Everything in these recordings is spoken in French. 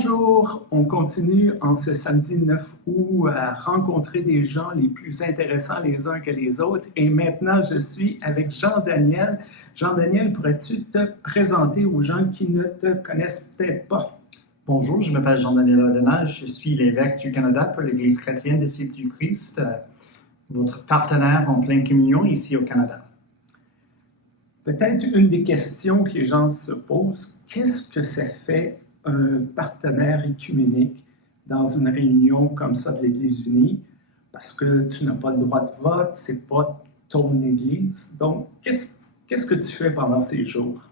Bonjour, on continue en ce samedi 9 août à rencontrer des gens les plus intéressants les uns que les autres. Et maintenant, je suis avec Jean-Daniel. Jean-Daniel, pourrais-tu te présenter aux gens qui ne te connaissent peut-être pas? Bonjour, je m'appelle Jean-Daniel Ordenage, je suis l'évêque du Canada pour l'Église chrétienne Disciples du Christ, votre partenaire en pleine communion ici au Canada. Peut-être une des questions que les gens se posent, qu'est-ce que ça fait un partenaire œcuménique dans une réunion comme ça de l'Église unie? Parce que tu n'as pas le droit de vote, c'est pas ton Église. Donc, qu'est-ce que tu fais pendant ces jours?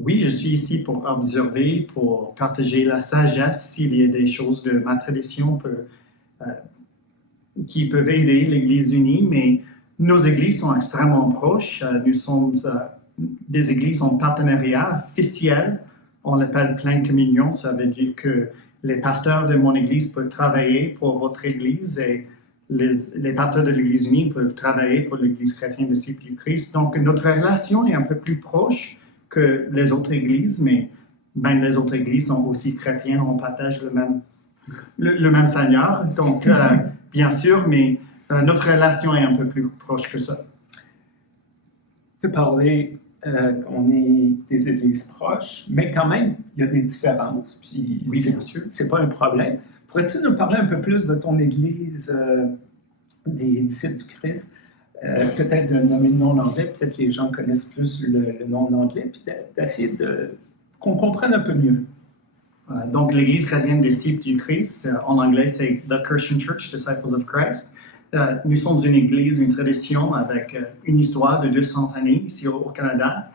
Oui, je suis ici pour observer, pour partager la sagesse s'il y a des choses de ma tradition qui peuvent aider l'Église unie, mais nos églises sont extrêmement proches. Nous sommes des églises en partenariat officiel. On l'appelle pleine communion. Ça veut dire que les pasteurs de mon église peuvent travailler pour votre église et les pasteurs de l'Église unie peuvent travailler pour l'Église chrétienne Disciples du Christ. Donc, notre relation est un peu plus proche que les autres églises, mais même les autres églises sont aussi chrétiennes. On partage le même Seigneur. Donc, bien sûr, mais notre relation est un peu plus proche que ça. Tu parlais qu'on est des églises proches, mais quand même, il y a des différences. Puis oui, bien sûr. C'est pas un problème. Pourrais-tu nous parler un peu plus de ton église des disciples du Christ? Peut-être de nommer le nom en anglais, peut-être que les gens connaissent plus le nom en anglais, puis d'essayer qu'on comprenne un peu mieux. Donc, l'Église chrétienne Disciples du Christ, en anglais, c'est The Christian Church Disciples of Christ. Nous sommes une église, une tradition avec une histoire de 200 années ici au Canada.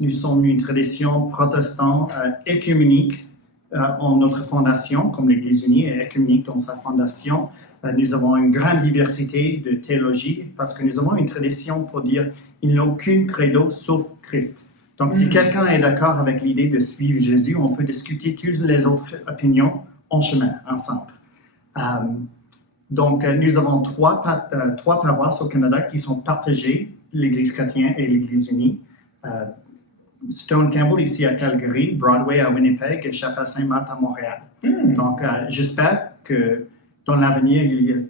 Nous sommes une tradition protestante œcuménique en notre fondation, comme l'Église unie est œcuménique dans sa fondation. Nous avons une grande diversité de théologie parce que nous avons une tradition pour dire il n'y a aucun credo sauf Christ. Donc, si quelqu'un est d'accord avec l'idée de suivre Jésus, on peut discuter toutes les autres opinions en chemin, ensemble. Donc, nous avons trois paroisses au Canada qui sont partagées, l'Église chrétienne et l'Église unie. Stone Campbell ici à Calgary, Broadway à Winnipeg et Chapelle Saint-Marthe à Montréal. Donc, j'espère que dans l'avenir,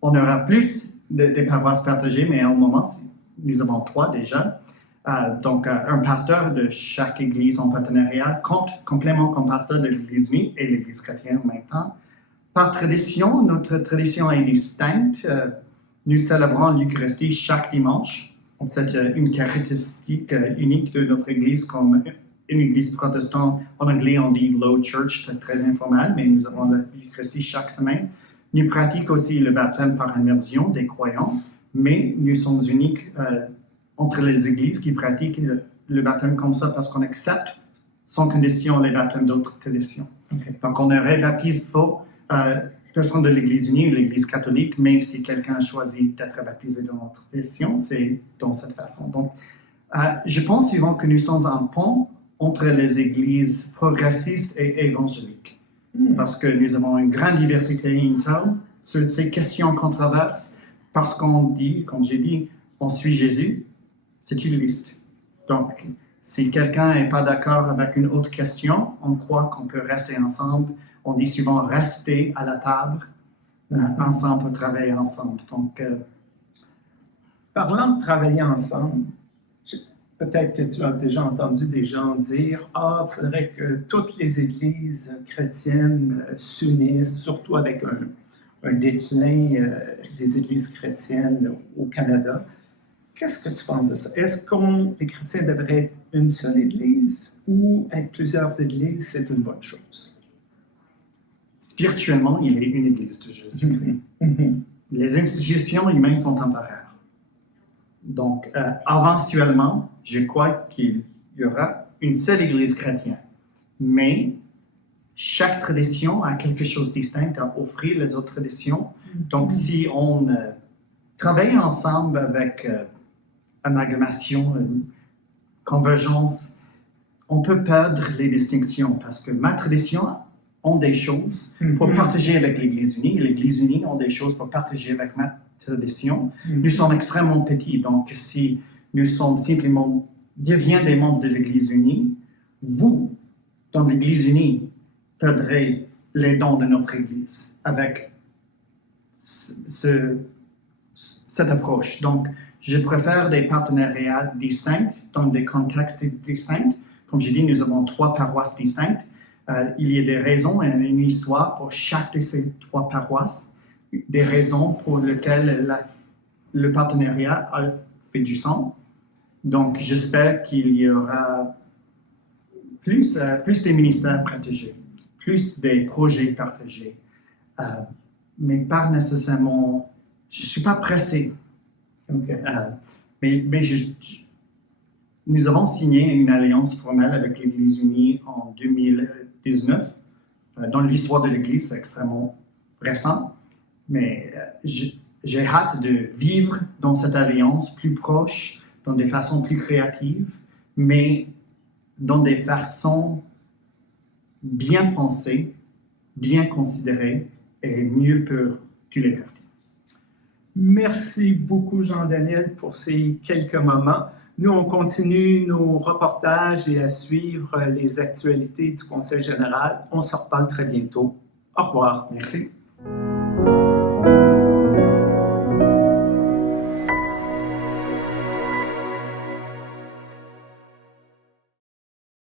on aura plus des paroisses partagées, mais au moment, nous avons 3 déjà. Donc, un pasteur de chaque église en partenariat compte complètement comme pasteur de l'Église unie et l'Église chrétienne en même temps. Par tradition, notre tradition est distincte. Nous célébrons l'Eucharistie chaque dimanche. C'est une caractéristique unique de notre église, comme une église protestante. En anglais, on dit low church, très informel, mais nous avons l'Eucharistie chaque semaine. Nous pratiquons aussi le baptême par immersion des croyants, mais nous sommes uniques entre les églises qui pratiquent le baptême comme ça parce qu'on accepte sans condition les baptêmes d'autres traditions. Okay. Donc, on ne rebaptise pas personne de l'Église unie ou l'Église catholique, mais si quelqu'un choisit d'être baptisé dans notre tradition, c'est dans cette façon. Donc, je pense souvent que nous sommes un pont entre les églises progressistes et évangéliques, parce que nous avons une grande diversité interne sur ces questions controverses, parce qu'on dit, comme j'ai dit, on suit Jésus, c'est une liste. Donc, si quelqu'un n'est pas d'accord avec une autre question, on croit qu'on peut rester ensemble. On dit souvent rester à la table, ensemble, pour travailler ensemble. Donc, parlant de travailler ensemble, peut-être que tu as déjà entendu des gens dire « Ah, il faudrait que toutes les églises chrétiennes s'unissent, surtout avec un déclin des églises chrétiennes au Canada. » Qu'est-ce que tu penses de ça? Est-ce que les chrétiens devraient être une seule église ou être plusieurs églises, c'est une bonne chose? Spirituellement, il est une église de Jésus. Les institutions humaines sont temporaires. Donc, éventuellement, je crois qu'il y aura une seule église chrétienne. Mais chaque tradition a quelque chose de distinct à offrir les autres traditions. Donc, si on travaille ensemble avec amalgamation, convergence, on peut perdre les distinctions parce que ma tradition ont des choses pour partager avec l'Église unie. L'Église unie ont des choses pour partager avec ma tradition. Nous sommes extrêmement petits, donc si nous sommes simplement deviennent des membres de l'Église unie, vous dans l'Église unie perdrait les dons de notre Église avec cette approche. Donc, je préfère des partenariats distincts dans des contextes distincts. Comme j'ai dit, nous avons 3 paroisses distinctes. Il y a des raisons et une histoire pour chaque de ces 3 paroisses, des raisons pour lesquelles le partenariat a fait du sens. Donc, j'espère qu'il y aura plus des ministères partagés, plus des projets partagés, mais pas nécessairement. Je ne suis pas pressé. OK. Mais nous avons signé une alliance formelle avec l'Église unie en 2019. Dans l'histoire de l'Église, c'est extrêmement récent, mais j'ai hâte de vivre dans cette alliance plus proche, dans des façons plus créatives, mais dans des façons bien pensées, bien considérées et mieux pour tous les parties. Merci beaucoup, Jean-Daniel, pour ces quelques moments. Nous, on continue nos reportages et à suivre les actualités du Conseil général. On se reparle très bientôt. Au revoir. Merci.